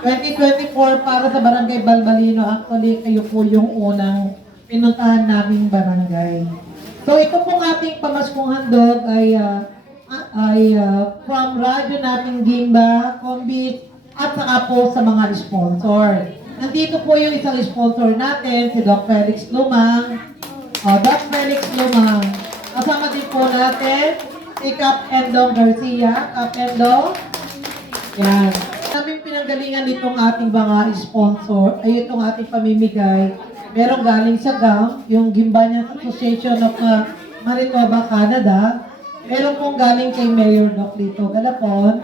2024 para sa Barangay Balbalino. Actually, kayo po yung unang pinuntahan naming barangay. So ito pong ating pamaskong handog ay ah, ay ah, from radyo nating Gimba, Combit, at saka po sa mga sponsor. Nandito po yung isang sponsor natin, si Doc Felix Lumang. Oh, Doc Felix Lumang. Kasama din po natin si Cap Endong Garcia. Cap Endong. Yan. Naming pinanggalingan nitong ating mga sponsor ay itong ating pamimigay. Merong galing sa GAM, yung Gimbanyan Association of uh, Manitoba, Canada. Meron pong galing kay Mayor Doc Lito Galapon.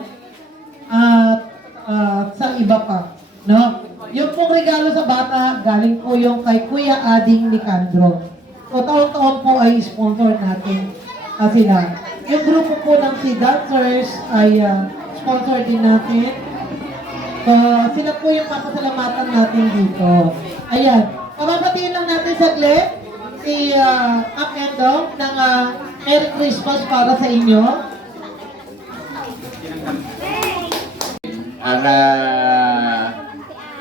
At ah, sa iba pa. No? Yung pong regalo sa bata, galing po yung kay Kuya Ading Nicandro. So, taon-taon po ay sponsor natin uh, sila. Yung grupo po ng si Dancers ay ah, sponsor din natin. So, sila po yung papasalamatan natin dito. Ayan. Papapatiin lang natin saglit si uh, Akendo ng ah, Merry Christmas para sa inyo. ang ah,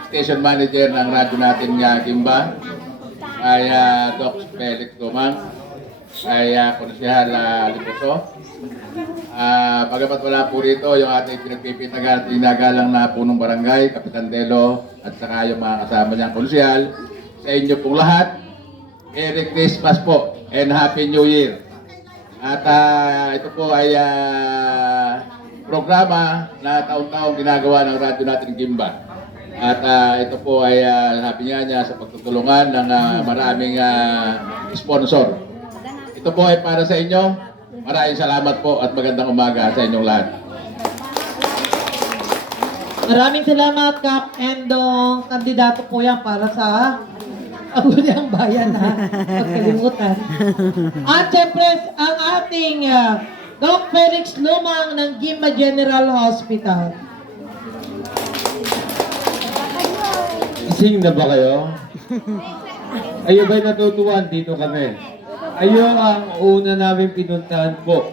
station manager ng radyo natin nga Kimba ay uh, Doc Felix Gumang ay uh, Konsehal uh, pagapat wala po rito yung ating pinagpipitagal at inagalang na punong barangay, Kapitan Delo at saka yung mga kasama niyang konsehal. Sa inyo pong lahat, Merry Christmas po and Happy New Year. At ah, ito po ay ah, programa na taon-taong ginagawa ng radyo natin Gimba. At ah, ito po ay uh, sabi niya niya sa pagtutulungan ng ah, maraming ah, sponsor. Ito po ay para sa inyo. Maraming salamat po at magandang umaga sa inyong lahat. Maraming salamat, Kap Endong. Kandidato po yan para sa Agulyang Bayan, ha? Pagkalimutan. At syempre, ang ating ah, Doc Felix Lumang ng Gimba General Hospital. Gising na ba kayo? Ayo ba'y natutuwan? Dito kami. Ayo ang una namin pinuntahan po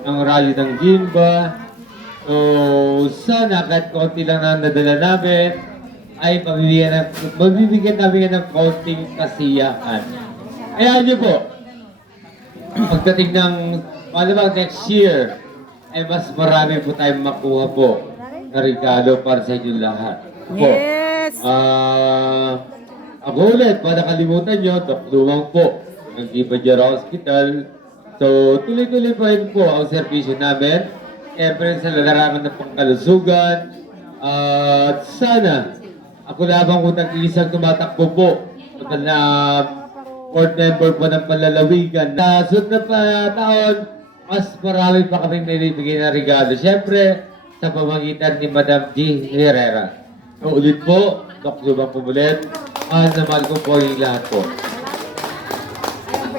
ng rally ng Gimba. So, sana kahit konti lang na nadala namin, ay mabibigyan, ng, mabibigyan namin ng konting kasiyahan. Kaya nyo po, pagdating ng malamang next year, ay mas marami po tayong makuha po na regalo para sa inyo lahat. Po. Yes! Ah, ako ulit, para nakalimutan nyo, Lumang po, ng Gibajar Hospital. So, tuloy-tuloy pa rin po ang serbisyo namin. Siyempre sa lalarangan ng pangkalusugan. At sana, ako lamang kung nag-iisang tumatakbo po na board member po ng panlalawigan. Na sunod na pa taon, mas marami pa kaming naibigay na regalo. Siyempre, sa pamagitan ni Madam G. Herrera. So, ulit po, Doc Lumang Pumulit. Mahal na mahal ko po yung lahat po.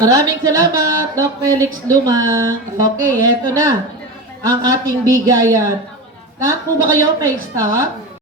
Maraming salamat, Doc Felix Lumang. Okay, eto na ang ating bigayan. Lahat po ba kayo may stop?